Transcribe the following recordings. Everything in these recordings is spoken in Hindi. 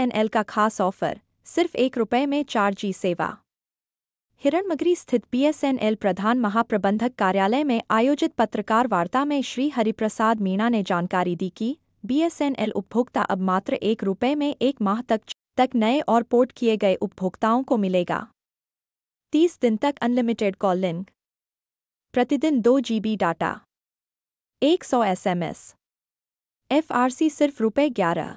BSNL का खास ऑफर, सिर्फ ₹1 में 4G सेवा। हिरणमगरी स्थित BSNL प्रधान महाप्रबंधक कार्यालय में आयोजित पत्रकार वार्ता में श्री हरिप्रसाद मीणा ने जानकारी दी कि BSNL उपभोक्ता अब मात्र ₹1 में 1 माह तक नए और पोर्ट किए गए उपभोक्ताओं को मिलेगा 30 दिन तक अनलिमिटेड कॉलिंग, प्रतिदिन 2 GB डाटा, 100 SMS, FRC सिर्फ ₹11।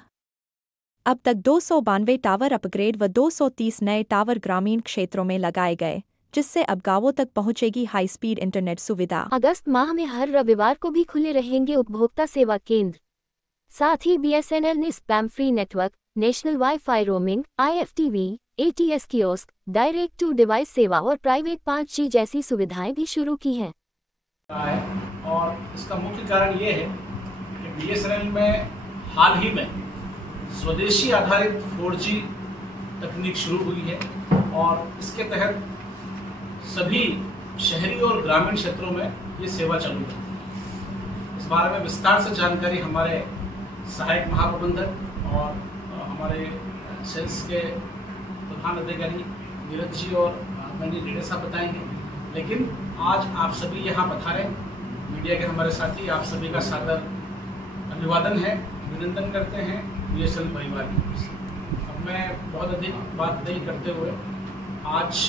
अब तक 292 टावर अपग्रेड व 230 नए टावर ग्रामीण क्षेत्रों में लगाए गए, जिससे अब गांवों तक पहुंचेगी हाई स्पीड इंटरनेट सुविधा। अगस्त माह में हर रविवार को भी खुले रहेंगे उपभोक्ता सेवा केंद्र। साथ ही BSNL ने spam free network, national WiFi roaming, IFTV, ATS kiosk, direct to device सेवा और प्राइवेट 5G जैसी सुविधाएं भी शुरू की हैं। और इसका मुख्य कारण ये है कि BSNL में हाल ही में स्वदेशी आधारित 4G तकनीक शुरू हुई है और इसके तहत सभी शहरी और ग्रामीण क्षेत्रों में ये सेवा चालू है। इस बारे में विस्तार से जानकारी हमारे सहायक महाप्रबंधक और हमारे सेल्स के प्रधान अधिकारी नीरज जी और मंडी रेडे साहब बताएंगे। लेकिन आज आप सभी यहाँ पधारे, मीडिया के हमारे साथी, आप सभी का सादर अभिवादन है, अभिनंदन करते हैं BSNL परिवार की ओर से। अब मैं बहुत अधिक बात नहीं करते हुए आज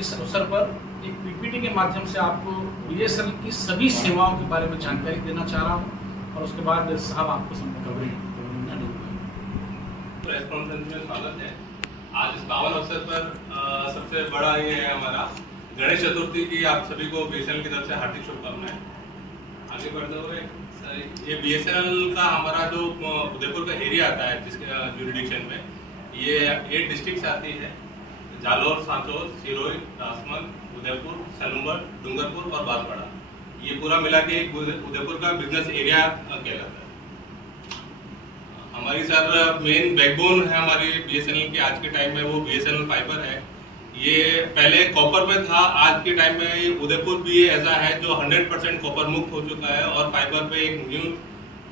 इस अवसर पर एक PPT के माध्यम से आपको BSNL की सभी सेवाओं के बारे में जानकारी देना चाह रहा हूँ और उसके बाद साहब आपको संबोधित करेंगे। प्रेस कॉन्फ्रेंस में स्वागत है। आज इस पावन अवसर पर सबसे बड़ा ये है हमारा गणेश चतुर्थी की आप सभी को BSNL की तरफ से हार्दिक शुभकामनाएं। आगे बढ़ते हुए ये BSNL का हमारा जो उदयपुर का एरिया आता है जिसके जुरिडिक्शन में ये 8 डिस्ट्रिक्ट्स आती है, जालौर, सांचौर, सिरोही, राजमंद, उदयपुर, सलूंबर, डूंगरपुर और बांसवाड़ा। ये पूरा मिला के एक उदयपुर का बिजनेस एरिया कहलाता है। हमारी सर मेन बैकबोन है हमारी BSNL की आज के टाइम में वो BSNL फाइबर है। ये पहले कॉपर में था, आज के टाइम में उदयपुर भी ऐसा है जो 100% कॉपर मुक्त हो चुका है और फाइबर पे एक न्यू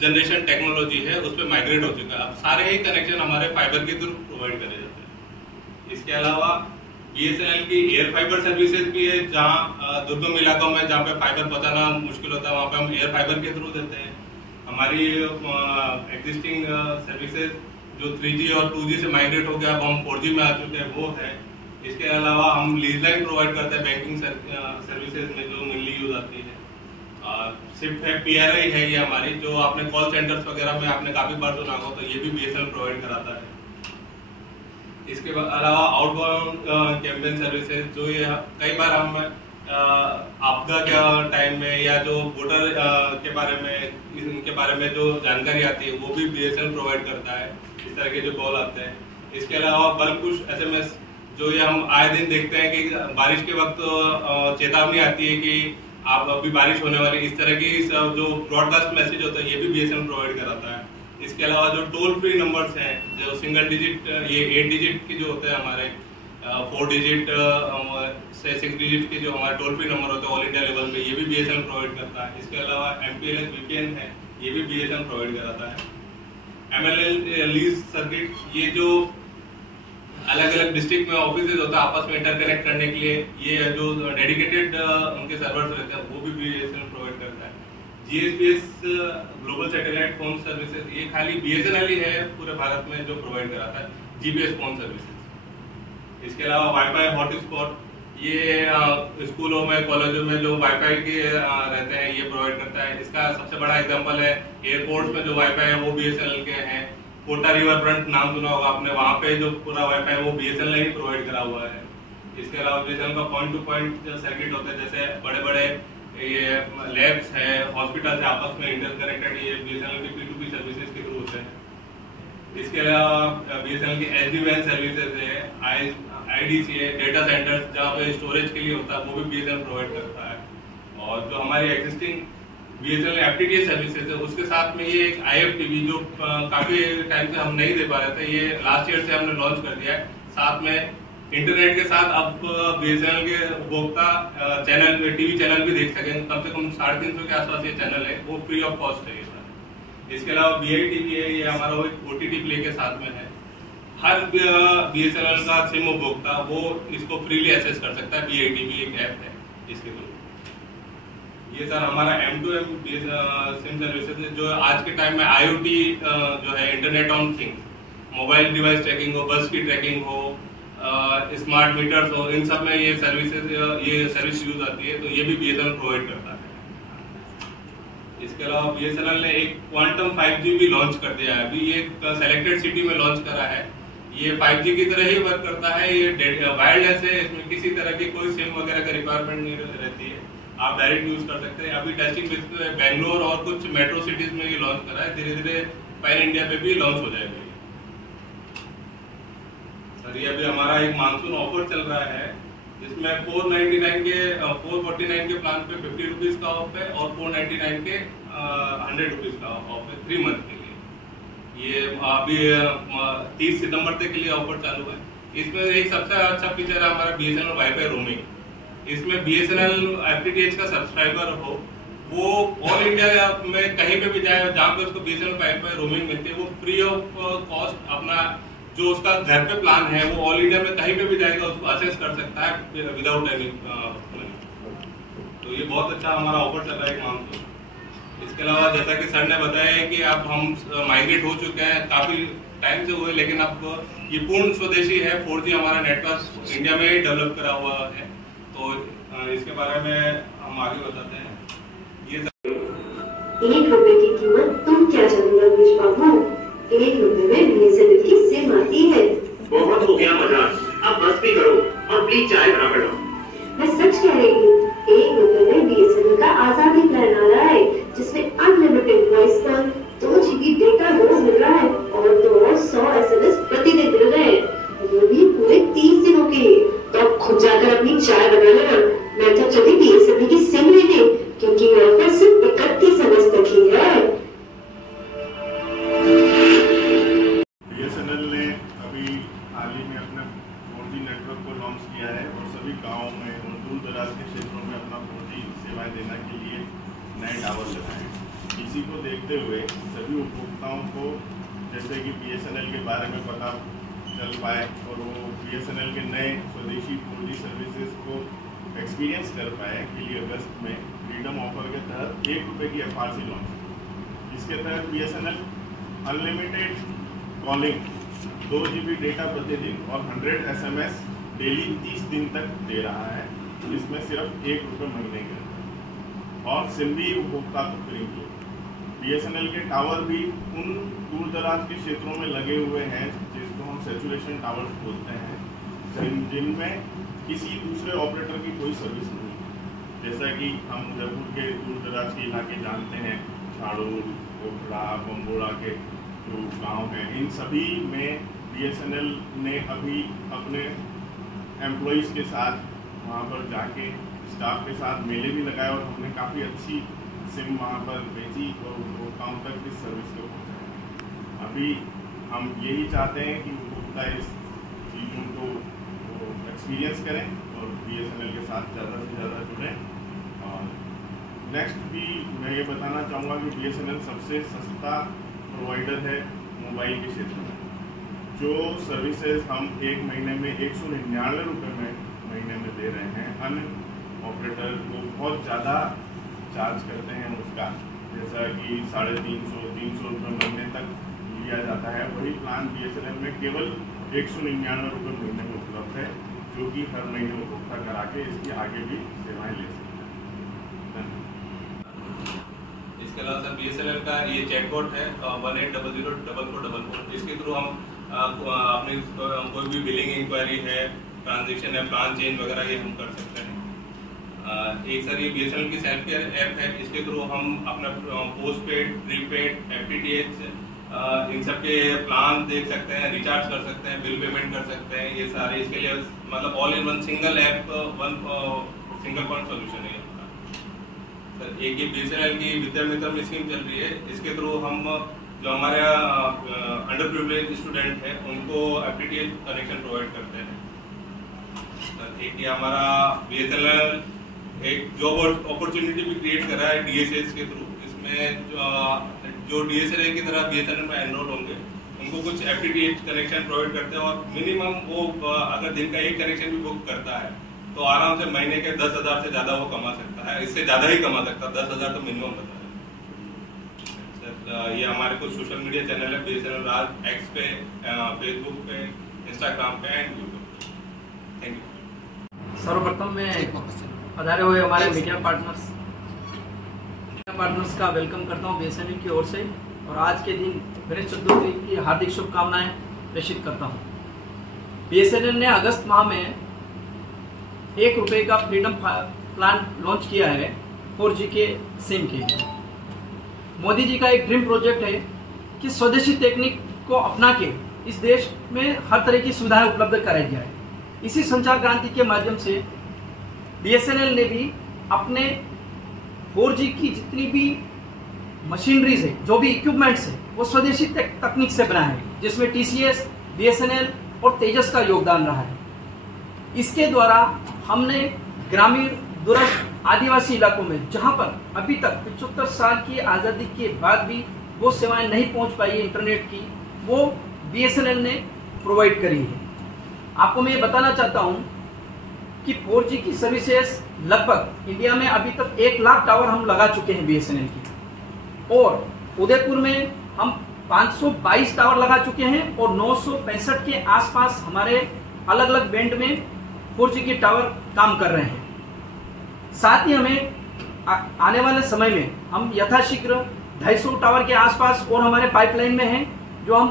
जनरेशन टेक्नोलॉजी है उस पर माइग्रेट हो चुका है। अब सारे ही कनेक्शन हमारे फाइबर के थ्रू प्रोवाइड करे जाते हैं। इसके अलावा BSNL की एयर फाइबर सर्विसेज भी है, जहाँ दुर्गम इलाकों में जहाँ पे फाइबर पहुंचाना मुश्किल होता है वहाँ पे हम एयर फाइबर के थ्रू देते हैं। हमारी एग्जिस्टिंग सर्विसेज जो 3G और 2G से माइग्रेट हो गया, अब हम 4G में आ चुके हैं, वो है। इसके अलावा हम लीज लाइन प्रोवाइड करते हैं बैंकिंग सर्विसेज में जो मेनली यूज आती है। शिफ्ट है, PRI है ये हमारी, जो आपने कॉल सेंटर्स वगैरह में आपने काफी बार सुना हो, तो ये भी BSNL प्रोवाइड कराता है। इसके अलावा आउटबाउंड कैंपेन सर्विसेज जो ये कई बार हम आपदा के टाइम में या जो वोटर के बारे में इनके बारे में जो जानकारी आती है वो भी BSNL प्रोवाइड करता है, इस तरह के जो कॉल आते हैं। इसके अलावा बल्क पुश SMS जो ये हम आए दिन देखते हैं कि बारिश के वक्त चेतावनी आती है कि आप अभी बारिश होने वाली, इस तरह की जो ब्रॉडकास्ट मैसेज होता है ये भी BSNL प्रोवाइड कराता है। इसके अलावा जो टोल फ्री नंबर्स हैं जो सिंगल डिजिट, ये 8 डिजिट के जो होते हैं हमारे 4 डिजिट से 6 डिजिट के जो हमारे टोल फ्री नंबर होते हैं ऑल इंडिया लेवल पे, ये भी BSNL प्रोवाइड करता है। इसके अलावा MPLS VPN है, ये भी BSNL प्रोवाइड कराता है। MLL लीज सर्किट, ये जो अलग अलग डिस्ट्रिक्ट में ऑफिसेज होता है आपस में इंटरकनेक्ट करने के लिए, ये जो डेडिकेटेड उनके सर्वर्स रहते हैं वो भी BSNL प्रोवाइड करता है। GSPS global satellite phone services, ये खाली BSNL ही है पूरे भारत में जो प्रोवाइड कराता है GPS फोन सर्विसेज। इसके अलावा वाईफाई हॉटस्पॉट, ये स्कूलों में कॉलेजों में जो वाईफाई के रहते हैं ये प्रोवाइड करता है। इसका सबसे बड़ा एग्जांपल है एयरपोर्ट्स में जो वाईफाई है वो BSNL के हैं। कोटा रिवर फ्रंट नाम सुना होगा आपने, वहाँ पे जो पूरा वाईफाई है वो BSNL ने ही प्रोवाइड करा हुआ है। इसके अलावा BSNL का पॉइंट टू पॉइंट सर्किट होता है, जैसे बड़े बड़े ये लैब्स है, हॉस्पिटल है आपस में इंटरकनेक्टेड, ये BSNL की P2P सर्विसेज के थ्रू होते हैं। इसके अलावा BSNL की SD-WAN सर्विसेज है, IDC है, डेटा सेंटर्स जहाँ पे स्टोरेज के लिए होता है वो भी BSNL प्रोवाइड करता है। और जो हमारी एग्जिस्टिंग BSNL FTTH सर्विसेज है उसके साथ में ये एक IFTV जो काफी टाइम से हम नहीं दे पा रहे थे, ये लास्ट ईयर से हमने लॉन्च कर दिया है। साथ में इंटरनेट के साथ अब BSNL के उपभोक्ता चैनल में TV चैनल भी देख सकेंगे। कम से कम 350 के आसपास ये चैनल है, वो फ्री ऑफ कॉस्ट है ये सारा। इसके अलावा BITV है, ये हमारा वो OTT प्ले के साथ में है। हर BSNL का सिम उपभोक्ता वो इसको फ्रीली एक्सेस कर सकता है। BITV एक ऐप है इसके थ्रू। ये सर हमारा M2M सिम सर्विसेज है, जो आज के टाइम में IoT जो है internet on things, mobile device tracking हो, बस की ट्रैकिंग हो, स्मार्ट मीटर्स हो, इन सब में ये सर्विस यूज आती है। तो ये भी BSNL प्रोवाइड करता है। इसके अलावा BSNL ने एक क्वांटम 5G भी लॉन्च कर दिया है। अभी ये सेलेक्टेड सिटी में लॉन्च करा है। ये 5G की तरह ही वर्क करता है। ये वायरलेस है, इसमें किसी तरह की कोई सिम वगैरह का रिक्वायरमेंट नहीं रहती है, आप डायरेक्ट यूज कर सकते हैं। अभी टेस्टिंग बेस पे बेंगलोर और कुछ मेट्रो सिटीज में ये लॉन्च करा है। धीरे धीरे पैन इंडिया पे भी लॉन्च हो जाएगा। सर ये अभी हमारा एक मानसून ऑफर चल रहा है, जिसमें 449 के प्लान पे 50 रुपीज का ऑफ है और 499 के 100 रुपीज का ऑफ है 3 मंथ के लिए। ये अभी 30 सितंबर तक के लिए ऑफर चालू है। इसमें एक सबसे अच्छा फीचर है हमारा BSNL वाईफाई रोमिंग। इसमें BSNL FTTH का सब्सक्राइबर हो, वो ऑल इंडिया में कहीं पे भी जाए जहाँ पे उसको BSNL वाईफाई रोमिंग मिलती है, वो फ्री ऑफ कॉस्ट अपना जो उसका घर पे प्लान है वो ऑल इंडिया में कहीं पे भी जाएगा उसको असेस कर सकता है विदाउट एनी मनी। तो ये बहुत अच्छा हमारा ऑफर चल रहा है मानसून। इसके अलावा जैसा कि सर ने बताया है कि अब हम माइग्रेट हो चुके हैं, काफी टाइम से हुए, लेकिन अब ये पूर्ण स्वदेशी है। 4G हमारा नेटवर्क इंडिया में ही डेवलप करा हुआ है। तो इसके बारे में हम आगे बताते हैं। ये 1 रुपए की कीमत तुम क्या जानोगे रमेश बाबू? 1 रुपए में BSNL की सिम आती है। बहुत हो गया मजाक, अब बस भी करो और प्लीज चाय बना कर लो। मैं सच कह रही हूँ, 1 रुपए में BSNL का आजादी प्लान आ रहा है, जिसमें unlimited voice call, 2 GB data रोज मिल रहा है और 2 और 100 SMS प्रतिदिन मिल रहे हैं, वो भी पूरे 30 दिनों के लिए। तो अब खुद जाकर अपनी चाय बना लेना। मैं तो चली BSNL की सिम लेने, क्योंकि ये ऑफर सिर्फ 31 अगस्त तक ही है। BSNL ने अभी हाल ही में अपने 4G नेटवर्क को लॉन्च किया है और सभी गाँव में और दूर दराज के क्षेत्रों में अपना 4G सेवाएं देने के लिए नए टावर लगाए हैं। इसी को देखते हुए सभी उपभोक्ताओं को जैसे कि BSNL के बारे में पता चल पाए और वो BSNL के नए स्वदेशी 4G सर्विसेज को एक्सपीरियंस कर पाए के लिए अगस्त में फ्रीडम ऑफर के तहत 1 रुपये की FRC लॉन्च। इसके तहत BSNL unlimited calling, 2 GB data प्रतिदिन और 100 SMS डेली 30 दिन तक दे रहा है। इसमें सिर्फ 1 रुपये महीने के और सिम भी उपभोक्ता को फ्री की। BSNL के टावर भी उन दूर दराज के क्षेत्रों में लगे हुए हैं जिसको हम सैचुरेशन टावर्स बोलते हैं, जिनमें किसी दूसरे ऑपरेटर की कोई सर्विस नहीं है। जैसा कि हम उदयपुर के दूर दराज के इलाके जानते हैं, झाड़ूर, कोटड़ा, बम्बोड़ा के जो गांव हैं, इन सभी में BSNL ने अभी अपने एम्प्लॉइज़ के साथ वहां पर जाके स्टाफ के साथ मेले भी लगाए और हमने काफ़ी अच्छी सिम वहां पर बेची और उपभोक्ताओं तक इस सर्विस को पहुँचाया। अभी हम यही चाहते हैं कि उपभोक्ता इस चीज़ों को एक्सपीरियंस करें और BSNL के साथ ज़्यादा से ज़्यादा जुड़ें। और नेक्स्ट भी मैं ये बताना चाहूँगा कि BSNL सबसे सस्ता प्रोवाइडर है मोबाइल के क्षेत्र में। जो सर्विसेज हम एक महीने में 199 रुपये में महीने में दे रहे हैं, अन्य ऑपरेटर को बहुत ज़्यादा चार्ज करते हैं उसका, जैसा कि 350-300 रुपये महीने तक लिया जाता है। वही प्लान BSNL में केवल 199 रुपये महीने में उपलब्ध है, जो कि हर महीने उपभोक्ता करा के इसकी आगे भी सेवाएं ले सकते हैं। इसके अलावा सर BSNL का ये चैटबॉट है 1800-4444। इसके थ्रू हम अपनी कोई भी बिलिंग इंक्वायरी है, ट्रांजेक्शन है, प्लान चेंज वगैरह ये हम कर सकते हैं। एक सर ये BSNL की सेल्फ केयर ऐप है, इसके थ्रू हम अपना पोस्ट पेड, प्रीपेड, FTTH इन सब के प्लान देख सकते हैं, रिचार्ज कर सकते हैं, बिल पेमेंट कर सकते हैं। ये सारे इसके लिए मतलब all in one single app, single point solution है सर। एक ये BSNL की विद्या मित्र स्कीम चल रही है, इसके थ्रू हम जो हमारे अंडर प्रिविलेज स्टूडेंट हैं उनको FTTH कनेक्शन प्रोवाइड करते हैं सर। एक ये हमारा BSNL एक जॉब अपॉर्चुनिटी भी क्रिएट करा है DSS के थ्रू। इसमें जो DSLA की तरह BSNL में एनरोल होंगे उनको कुछ FTTH कनेक्शन प्रोवाइड करते हैं और मिनिमम वो अगर दिन का एक कनेक्शन भी बुक करता है तो आराम से महीने के 10,000 से ज़्यादा वो कमा सकता है, इससे ज़्यादा ही कमा सकता है, 10,000 तो मिनिमम बता है सर। ये हमारे कुछ सोशल मीडिया चैनल है, BSNL राज, एक्स पे, फेसबुक पे, इंस्टाग्राम पे एंड यूट्यूब। Thank you. सर्वप्रथम मैं पधारे हुए हमारे मीडिया पार्टनर्स का वेलकम करता हूं BSNL की ओर से और आज के दिन गणेश चतुर्थी की हार्दिक शुभकामनाएं प्रेषित करता हूं। BSNL ने अगस्त माह में ₹1 का फ्रीडम प्लान लॉन्च किया है 4G के सिम के लिए। मोदी जी का एक ड्रीम प्रोजेक्ट है कि स्वदेशी तकनीक को अपना के इस देश में हर तरह की सुविधाएं उपलब्ध कराई जाए। इसी संचार क्रांति के माध्यम से BSNL ने भी अपने 4G की जितनी भी मशीनरीज है, जो भी इक्विपमेंट्स है, वो स्वदेशी तकनीक से बना है, जिसमें TCS, BSNL और तेजस का योगदान रहा है। इसके द्वारा हमने ग्रामीण, दूरस्थ, आदिवासी इलाकों में जहां पर अभी तक 75 साल की आज़ादी के बाद भी वो सेवाएं नहीं पहुंच पाई है इंटरनेट की, वो BSNL ने प्रोवाइड करी है। आपको मैं ये बताना चाहता हूं कि 4G की सर्विसेज लगभग इंडिया में अभी तक 1 लाख टावर हम लगा चुके हैं BSNL की, और उदयपुर में हम 522 टावर लगा चुके हैं और 965 के आसपास हमारे अलग अलग बैंड में 4G के टावर काम कर रहे हैं। साथ ही हमें आने वाले समय में हम यथाशीघ्र 250 टावर के आसपास और हमारे पाइपलाइन में हैं, जो हम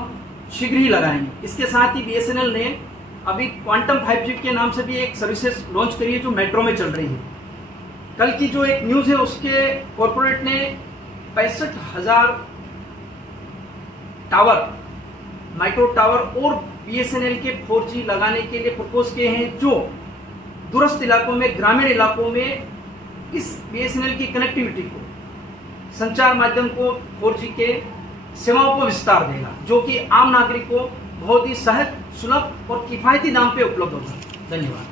शीघ्र ही लगाएंगे। इसके साथ ही BSNL ने अभी क्वांटम 5G के नाम से भी एक सर्विसेज लॉन्च करी है, जो मेट्रो में चल रही है। कल की जो एक न्यूज है, उसके कॉर्पोरेट ने 65,000 टावर, माइक्रो टावर और BSNL के 4G लगाने के लिए प्रपोज किए हैं, जो दूरस्थ इलाकों में, ग्रामीण इलाकों में इस BSNL की कनेक्टिविटी को, संचार माध्यम को, 4G के सेवाओं को विस्तार देगा, जो कि आम नागरिक को बहुत ही सहज, सुलभ और किफायती दाम पे उपलब्ध होगा। धन्यवाद।